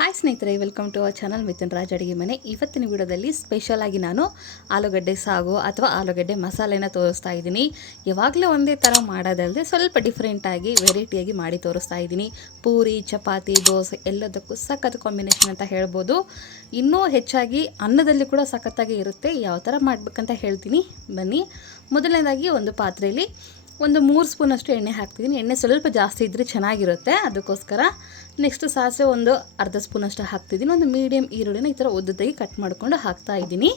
Hi ಸ್ನೇಹಿತರೆ, welcome to our channel Mithun Raj ಅಡುಗೆ ಮನೆ. ಇವತ್ತಿನ ವಿಡಿಯೋದಲ್ಲಿ ಸ್ಪೆಷಲ್ ಆಗಿ ನಾನು ಆಲೂಗಡ್ಡೆ ಸಾಗು ಅಥವಾ ಆಲೂಗಡ್ಡೆ ಮಸಾಲೆನ ತೋರಿಸ್ತಾ ಇದ್ದೀನಿ. ಯಾವಾಗಲೂ ಒಂದೇ ಥರ ಮಾಡೋದಲ್ಲದೆ ಸ್ವಲ್ಪ ಡಿಫ್ರೆಂಟಾಗಿ ವೆರೈಟಿಯಾಗಿ ಮಾಡಿ ತೋರಿಸ್ತಾ ಇದ್ದೀನಿ. ಪೂರಿ, ಚಪಾತಿ, ದೋಸೆ ಎಲ್ಲದಕ್ಕೂ ಸಖತ್ ಕಾಂಬಿನೇಷನ್ ಅಂತ ಹೇಳ್ಬೋದು. ಇನ್ನೂ ಹೆಚ್ಚಾಗಿ ಅನ್ನದಲ್ಲಿ ಕೂಡ ಸಖತ್ತಾಗಿ ಇರುತ್ತೆ. ಯಾವ ಥರ ಮಾಡಬೇಕಂತ ಹೇಳ್ತೀನಿ ಬನ್ನಿ. ಮೊದಲನೇದಾಗಿ ಒಂದು ಪಾತ್ರೆಯಲ್ಲಿ ಒಂದು 3 ಸ್ಪೂನಷ್ಟು ಎಣ್ಣೆ ಹಾಕ್ತಿದ್ದೀನಿ. ಎಣ್ಣೆ ಸ್ವಲ್ಪ ಜಾಸ್ತಿ ಇದ್ದರೆ ಚೆನ್ನಾಗಿರುತ್ತೆ, ಅದಕ್ಕೋಸ್ಕರ. ನೆಕ್ಸ್ಟ್ ಸಾಸಿವೆ ಒಂದು ಅರ್ಧ ಸ್ಪೂನಷ್ಟು ಹಾಕ್ತಿದ್ದೀನಿ. ಒಂದು ಮೀಡಿಯಮ್ ಈರುಳ್ಳಿನ ಈ ಥರ ಉದ್ದದಾಗಿ ಕಟ್ ಮಾಡಿಕೊಂಡು ಹಾಕ್ತಾ ಇದ್ದೀನಿ.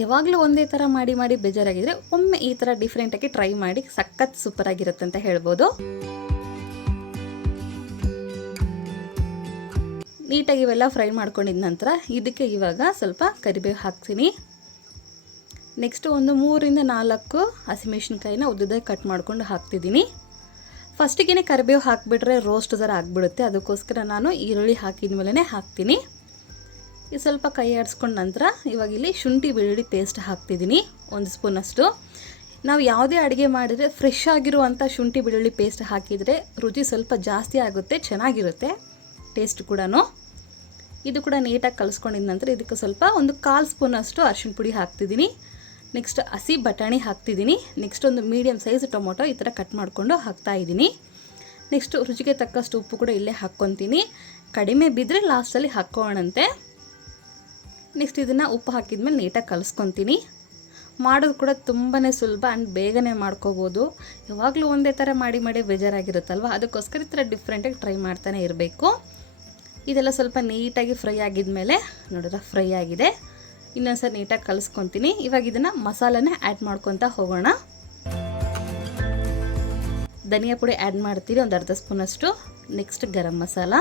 ಯಾವಾಗಲೂ ಒಂದೇ ಥರ ಮಾಡಿ ಬೇಜಾರಾಗಿದ್ದರೆ ಒಮ್ಮೆ ಈ ಥರ ಡಿಫ್ರೆಂಟಾಗಿ ಟ್ರೈ ಮಾಡಿ, ಸಖತ್ ಸೂಪರಾಗಿರುತ್ತೆ ಅಂತ ಹೇಳ್ಬೋದು. ನೀಟಾಗಿ ಇವೆಲ್ಲ ಫ್ರೈ ಮಾಡ್ಕೊಂಡಿದ ನಂತರ ಇದಕ್ಕೆ ಇವಾಗ ಸ್ವಲ್ಪ ಕರಿಬೇವು ಹಾಕ್ತೀನಿ. ನೆಕ್ಸ್ಟ್ ಒಂದು 3 ರಿಂದ 4 ಹಸಿಮೆಣಸಿನ್ಕಾಯಿನ ಉದ್ದದಾಗಿ ಕಟ್ ಮಾಡ್ಕೊಂಡು ಹಾಕ್ತಿದ್ದೀನಿ. ಫಸ್ಟಿಗೆ ಕರಿಬೇವು ಹಾಕಿಬಿಟ್ರೆ ರೋಸ್ಟ್ ಥರ ಆಗಿಬಿಡುತ್ತೆ, ಅದಕ್ಕೋಸ್ಕರ ನಾನು ಈರುಳ್ಳಿ ಹಾಕಿದ ಮೇಲೇ ಹಾಕ್ತೀನಿ. ಇದು ಸ್ವಲ್ಪ ಕೈ ಆಡಿಸ್ಕೊಂಡ ನಂತರ ಇವಾಗ ಇಲ್ಲಿ ಶುಂಠಿ ಬೆಳ್ಳುಳ್ಳಿ ಪೇಸ್ಟ್ ಹಾಕ್ತಿದ್ದೀನಿ 1 ಸ್ಪೂನಷ್ಟು. ನಾವು ಯಾವುದೇ ಅಡುಗೆ ಮಾಡಿದರೆ ಫ್ರೆಶ್ ಆಗಿರುವಂಥ ಶುಂಠಿ ಬೆಳ್ಳುಳ್ಳಿ ಪೇಸ್ಟ್ ಹಾಕಿದರೆ ರುಚಿ ಸ್ವಲ್ಪ ಜಾಸ್ತಿ ಆಗುತ್ತೆ, ಚೆನ್ನಾಗಿರುತ್ತೆ ಟೇಸ್ಟ್ ಕೂಡ. ಇದು ಕೂಡ ನೀಟಾಗಿ ಕಲಿಸ್ಕೊಂಡಿದ ನಂತರ ಇದಕ್ಕೆ ಸ್ವಲ್ಪ ಒಂದು 1/4 ಸ್ಪೂನಷ್ಟು ಅರಿಶಿಣ ಪುಡಿ ಹಾಕ್ತಿದ್ದೀನಿ. ನೆಕ್ಸ್ಟ್ ಹಸಿ ಬಟಾಣಿ ಹಾಕ್ತಿದ್ದೀನಿ. ನೆಕ್ಸ್ಟ್ ಒಂದು ಮೀಡಿಯಮ್ ಸೈಜ್ ಟೊಮೊಟೊ ಈ ಥರ ಕಟ್ ಮಾಡಿಕೊಂಡು ಹಾಕ್ತಾಯಿದ್ದೀನಿ. ನೆಕ್ಸ್ಟ್ ರುಚಿಗೆ ತಕ್ಕಷ್ಟು ಉಪ್ಪು ಕೂಡ ಇಲ್ಲೇ ಹಾಕ್ಕೊತೀನಿ. ಕಡಿಮೆ ಬಿದ್ದರೆ ಲಾಸ್ಟಲ್ಲಿ ಹಾಕ್ಕೊಳ್ಳೋಣಂತೆ. ನೆಕ್ಸ್ಟ್ ಇದನ್ನು ಉಪ್ಪು ಹಾಕಿದ್ಮೇಲೆ ನೀಟಾಗಿ ಕಲಿಸ್ಕೊತೀನಿ. ಮಾಡೋದು ಕೂಡ ತುಂಬಾ ಸುಲಭ ಆ್ಯಂಡ್ ಬೇಗನೆ ಮಾಡ್ಕೋಬೋದು. ಯಾವಾಗಲೂ ಒಂದೇ ಥರ ಮಾಡಿ ಬೇಜಾರಾಗಿರುತ್ತಲ್ವ, ಅದಕ್ಕೋಸ್ಕರ ಈ ಥರ ಡಿಫ್ರೆಂಟಾಗಿ ಟ್ರೈ ಮಾಡ್ತಾನೆ ಇರಬೇಕು. ಇದೆಲ್ಲ ಸ್ವಲ್ಪ ನೀಟಾಗಿ ಫ್ರೈ ಆಗಿದ್ಮೇಲೆ ನೋಡಿದ್ರೆ ಫ್ರೈ ಆಗಿದೆ. ಇನ್ನೊಂದ್ಸರಿ ನೀಟಾಗಿ ಕಲಿಸ್ಕೊತೀನಿ. ಇವಾಗ ಇದನ್ನು ಮಸಾಲೆನ ಆ್ಯಡ್ ಮಾಡ್ಕೊತಾ ಹೋಗೋಣ. ಧನಿಯಾ ಪುಡಿ ಆ್ಯಡ್ ಮಾಡ್ತೀವಿ ಒಂದು ಅರ್ಧ ಸ್ಪೂನಷ್ಟು. ನೆಕ್ಸ್ಟ್ ಗರಂ ಮಸಾಲ.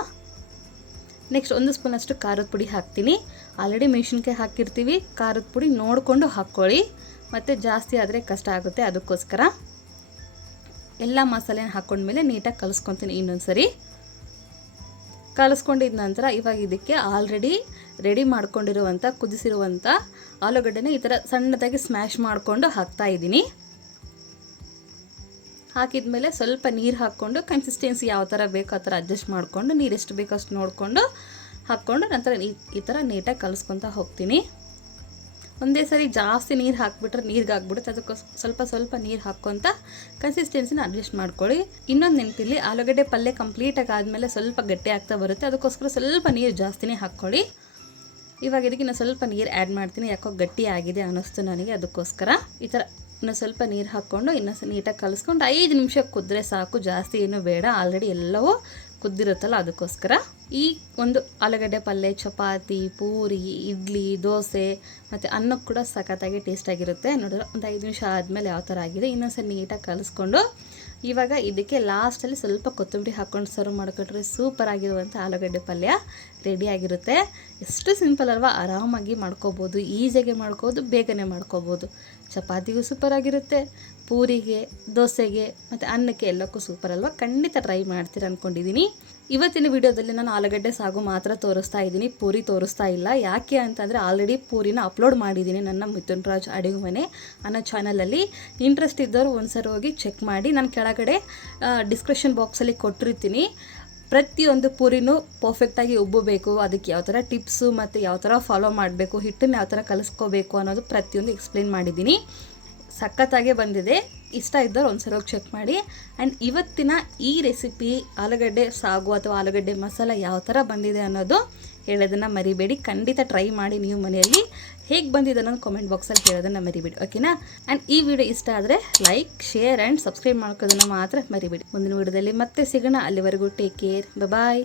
ನೆಕ್ಸ್ಟ್ 1 ಸ್ಪೂನಷ್ಟು ಖಾರದ ಪುಡಿ ಹಾಕ್ತೀನಿ. ಆಲ್ರೆಡಿ ಮೆಣಸಿನ್ಕಾಯಿ ಹಾಕಿರ್ತೀವಿ, ಖಾರದ ಪುಡಿ ನೋಡಿಕೊಂಡು ಹಾಕ್ಕೊಳ್ಳಿ, ಮತ್ತು ಜಾಸ್ತಿ ಆದರೆ ಕಷ್ಟ ಆಗುತ್ತೆ, ಅದಕ್ಕೋಸ್ಕರ. ಎಲ್ಲ ಮಸಾಲೆನ ಹಾಕ್ಕೊಂಡ್ಮೇಲೆ ನೀಟಾಗಿ ಕಲಿಸ್ಕೊತೀನಿ. ಇನ್ನೊಂದು ಸರಿ ಕಲಿಸ್ಕೊಂಡಿದ ನಂತರ ಇವಾಗ ಇದಕ್ಕೆ ಆಲ್ರೆಡಿ ರೆಡಿ ಮಾಡ್ಕೊಂಡಿರುವಂಥ ಕುದಿಸಿರುವಂಥ ಆಲೂಗಡ್ಡೆನ ಈ ಥರ ಸಣ್ಣದಾಗಿ ಸ್ಮ್ಯಾಶ್ ಮಾಡಿಕೊಂಡು ಹಾಕ್ತಾಯಿದ್ದೀನಿ. ಹಾಕಿದ್ಮೇಲೆ ಸ್ವಲ್ಪ ನೀರು ಹಾಕ್ಕೊಂಡು ಕನ್ಸಿಸ್ಟೆನ್ಸಿ ಯಾವ ಥರ ಬೇಕೋ ಆ ಥರ ಅಡ್ಜಸ್ಟ್ ಮಾಡಿಕೊಂಡು, ನೀರು ಎಷ್ಟು ಬೇಕೋ ಅಷ್ಟು ನೋಡಿಕೊಂಡು ಹಾಕ್ಕೊಂಡು ನಂತರ ಈ ಥರ ನೀಟಾಗಿ ಕಲಿಸ್ಕೊತಾ ಹೋಗ್ತೀನಿ. ಒಂದೇ ಸರಿ ಜಾಸ್ತಿ ನೀರು ಹಾಕಿಬಿಟ್ರೆ ನೀರಿಗೆ ಹಾಕ್ಬಿಡುತ್ತೆ, ಅದಕ್ಕೆ ಸ್ವಲ್ಪ ನೀರು ಹಾಕ್ಕೊತ ಕನ್ಸಿಸ್ಟೆನ್ಸಿನ ಅಡ್ಜಸ್ಟ್ ಮಾಡ್ಕೊಳ್ಳಿ. ಇನ್ನೊಂದು ನೆನಪಿಲ್ಲಿ, ಆಲೂಗಡ್ಡೆ ಪಲ್ಯ ಕಂಪ್ಲೀಟಾಗಿ ಆದಮೇಲೆ ಸ್ವಲ್ಪ ಗಟ್ಟಿ ಆಗ್ತಾ ಬರುತ್ತೆ, ಅದಕ್ಕೋಸ್ಕರ ಸ್ವಲ್ಪ ನೀರು ಜಾಸ್ತಿನೇ ಹಾಕ್ಕೊಳ್ಳಿ. ಇವಾಗ ಇದಕ್ಕೆ ಇನ್ನೂ ಸ್ವಲ್ಪ ನೀರು ಆ್ಯಡ್ ಮಾಡ್ತೀನಿ, ಯಾಕೋ ಗಟ್ಟಿ ಆಗಿದೆ ಅನ್ನಿಸ್ತು ನನಗೆ, ಅದಕ್ಕೋಸ್ಕರ. ಈ ಥರ ಇನ್ನೂ ಸ್ವಲ್ಪ ನೀರು ಹಾಕ್ಕೊಂಡು ಇನ್ನೂ ನೀಟಾಗಿ ಕಲಿಸ್ಕೊಂಡು 5 ನಿಮಿಷ ಕುದ್ರೆ ಸಾಕು, ಜಾಸ್ತಿ ಏನೂ ಬೇಡ, ಆಲ್ರೆಡಿ ಎಲ್ಲವೂ ಕುದ್ದಿರುತ್ತಲ್ಲ, ಅದಕ್ಕೋಸ್ಕರ. ಈ ಒಂದು ಆಲೂಗಡ್ಡೆ ಪಲ್ಯ ಚಪಾತಿ, ಪೂರಿ, ಇಡ್ಲಿ, ದೋಸೆ ಮತ್ತು ಅನ್ನಕ್ಕೆ ಕೂಡ ಸಖತ್ತಾಗಿ ಟೇಸ್ಟಾಗಿರುತ್ತೆ. ನೋಡಿದ್ರೆ ಒಂದು 5 ನಿಮಿಷ ಆದಮೇಲೆ ಯಾವ ಥರ ಆಗಿದೆ. ಇನ್ನೊಂದ್ಸರಿ ನೀಟಾಗಿ ಕಲಿಸ್ಕೊಂಡು ಇವಾಗ ಇದಕ್ಕೆ ಲಾಸ್ಟಲ್ಲಿ ಸ್ವಲ್ಪ ಕೊತ್ತಂಬರಿ ಹಾಕ್ಕೊಂಡು ಸರ್ವ್ ಮಾಡಿಕೊಟ್ರೆ ಸೂಪರಾಗಿರುವಂಥ ಆಲೂಗಡ್ಡೆ ಪಲ್ಯ ರೆಡಿಯಾಗಿರುತ್ತೆ. ಎಷ್ಟು ಸಿಂಪಲ್ ಅಲ್ವಾ, ಆರಾಮಾಗಿ ಮಾಡ್ಕೋಬೋದು, ಈಸಿಯಾಗಿ ಮಾಡ್ಕೋಬೋದು, ಬೇಗನೆ ಮಾಡ್ಕೋಬೋದು. ಚಪಾತಿಗೂ ಸೂಪರಾಗಿರುತ್ತೆ, ಪೂರಿಗೆ, ದೋಸೆಗೆ ಮತ್ತು ಅನ್ನಕ್ಕೆ ಎಲ್ಲಕ್ಕೂ ಸೂಪರ್ ಅಲ್ವಾ. ಖಂಡಿತ ಟ್ರೈ ಮಾಡ್ತೀರ ಅಂದ್ಕೊಂಡಿದ್ದೀನಿ. ಇವತ್ತಿನ ವಿಡಿಯೋದಲ್ಲಿ ನಾನು ಆಲೂಗಡ್ಡೆ ಸಾಗು ಮಾತ್ರ ತೋರಿಸ್ತಾ ಇದ್ದೀನಿ, ಪೂರಿ ತೋರಿಸ್ತಾ ಇಲ್ಲ. ಯಾಕೆ ಅಂತಂದರೆ ಆಲ್ರೆಡಿ ಪೂರಿನ ಅಪ್ಲೋಡ್ ಮಾಡಿದ್ದೀನಿ ನನ್ನ ಮಿಥುನ್ ರಾಜ್ ಅಡುಗೆ ಮನೆ ಅನ್ನೋ ಚಾನಲಲ್ಲಿ. ಇಂಟ್ರೆಸ್ಟ್ ಇದ್ದವರು ಒಂದ್ಸರಿ ಹೋಗಿ ಚೆಕ್ ಮಾಡಿ. ನಾನು ಕೆಳಗಡೆ ಡಿಸ್ಕ್ರಿಪ್ಷನ್ ಬಾಕ್ಸಲ್ಲಿ ಕೊಟ್ಟಿರ್ತೀನಿ. ಪ್ರತಿಯೊಂದು ಪೂರಿನೂ ಪರ್ಫೆಕ್ಟಾಗಿ ಉಬ್ಬಬೇಕು, ಅದಕ್ಕೆ ಯಾವ ಥರ ಟಿಪ್ಸು ಮತ್ತು ಯಾವ ಥರ ಫಾಲೋ ಮಾಡಬೇಕು, ಹಿಟ್ಟನ್ನು ಯಾವ ಥರ ಕಲಿಸ್ಕೋಬೇಕು ಅನ್ನೋದು ಪ್ರತಿಯೊಂದು ಎಕ್ಸ್ಪ್ಲೇನ್ ಮಾಡಿದ್ದೀನಿ. ಸಖತ್ತಾಗೆ ಬಂದಿದೆ. ಇಷ್ಟ ಇದ್ದವ್ರು ಒಂದ್ಸರಿ ಹೋಗಿ ಚೆಕ್ ಮಾಡಿ. ಆ್ಯಂಡ್ ಇವತ್ತಿನ ಈ ರೆಸಿಪಿ ಆಲೂಗಡ್ಡೆ ಸಾಗು ಅಥವಾ ಆಲೂಗಡ್ಡೆ ಮಸಾಲ ಯಾವ ಥರ ಬಂದಿದೆ ಅನ್ನೋದು ಹೇಳೋದನ್ನು ಮರಿಬೇಡಿ. ಖಂಡಿತ ಟ್ರೈ ಮಾಡಿ ನೀವು ಮನೆಯಲ್ಲಿ. ಹೇಗೆ ಬಂದಿದೆ ಅನ್ನೋದು ಕಾಮೆಂಟ್ ಬಾಕ್ಸಲ್ಲಿ ಹೇಳೋದನ್ನು ಮರಿಬೇಡಿ, ಓಕೆನಾ. ಆ್ಯಂಡ್ ಈ ವಿಡಿಯೋ ಇಷ್ಟ ಆದರೆ ಲೈಕ್, ಶೇರ್ ಆ್ಯಂಡ್ ಸಬ್ಸ್ಕ್ರೈಬ್ ಮಾಡ್ಕೋದನ್ನು ಮಾತ್ರ ಮರಿಬೇಡಿ. ಮುಂದಿನ ವಿಡಿಯೋದಲ್ಲಿ ಮತ್ತೆ ಸಿಗೋಣ. ಅಲ್ಲಿವರೆಗೂ ಟೇಕ್ ಕೇರ್, ಬಾಯ್.